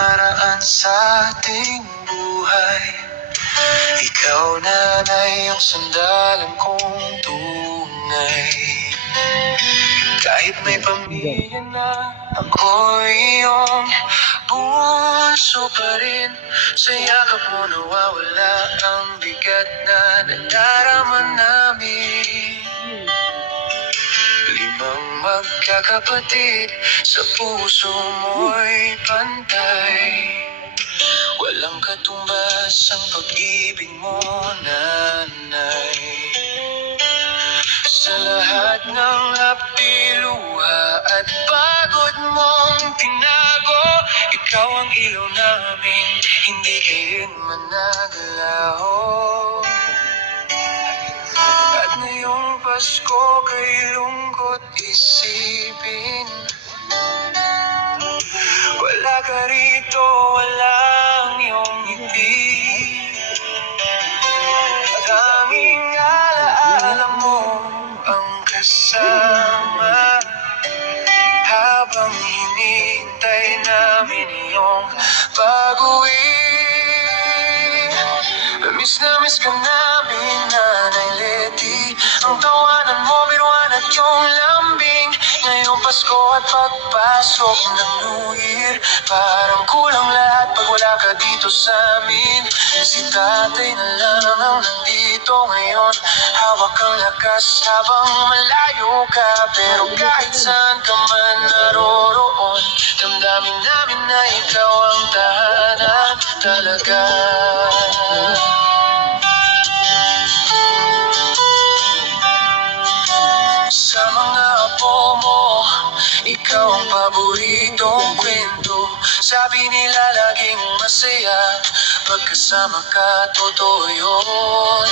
dumaraan sa ating buhay. Ikaw, nanay, ang sandalan kong tunay. Kahit may pamilya na, ako'y iyong puso pa rin. Sa yakap mo nawawala ang bigat na nadarama namin. Limang magkakapatid, sa puso mo'y pantay. Walang katumbas ang pag-ibig mo, nanay. Sa lahat ng hapiluha at pagod mong tinago, ikaw ang ilaw namin, hindi kailanman nagalaho. At ngayong Pasko kay lungkot isipin, wala ka rito, walang iyong ngiti. Tanging alaala mo ang kasama, habang hinihintay namin iyong pag-uwi. Miss ka namin, Nanay Leti. Ang tawanan mo, biruan at iyong lambing. Ngayong Pasko at pagpasok ng New Year, parang kulang lahat pag wala ka dito sa amin. Si tatay na lang ang nandito ngayon, hawak ang lakas habang malayo ka. Pero kahit saan ka man naroroon, damdamin namin na ikaw ang tahanan talaga. Sa mga apo mo, ikaw ang paboritong kwento. Sabi nila laging masaya, pagkasama ka, totoo yun.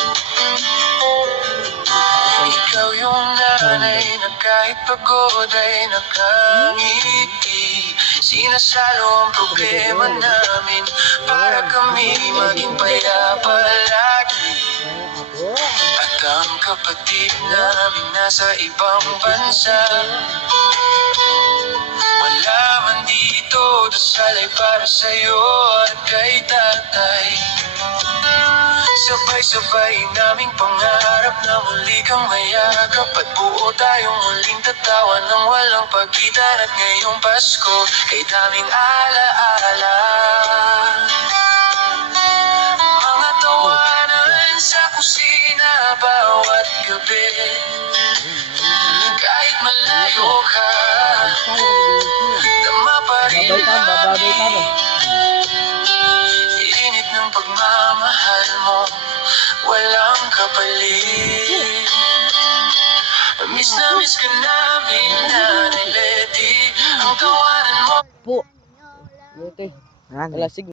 Ikaw yung nanay na kahit pagod ay nakangiti. Sinasalo ang problema namin para kami maging payapa lagi. At ang kapatid namin nasa ibang bansa, wala man dito, dasal ay para sa'yo at kay tatay. Sabay-sabay naming pangarap na muli kang mayakap, at buo tayong muling tatawa ng walang pagitan. At ngayong Pasko, kay daming alaala, mga tawanan sa kusina bawat gabi. Kahit malayo ka, dama pa rin namin init ng pagmamahal mo, walang kapalit. Miss ka namin, Nanay Leti. Ang tawanan mo Po. Buti. Wala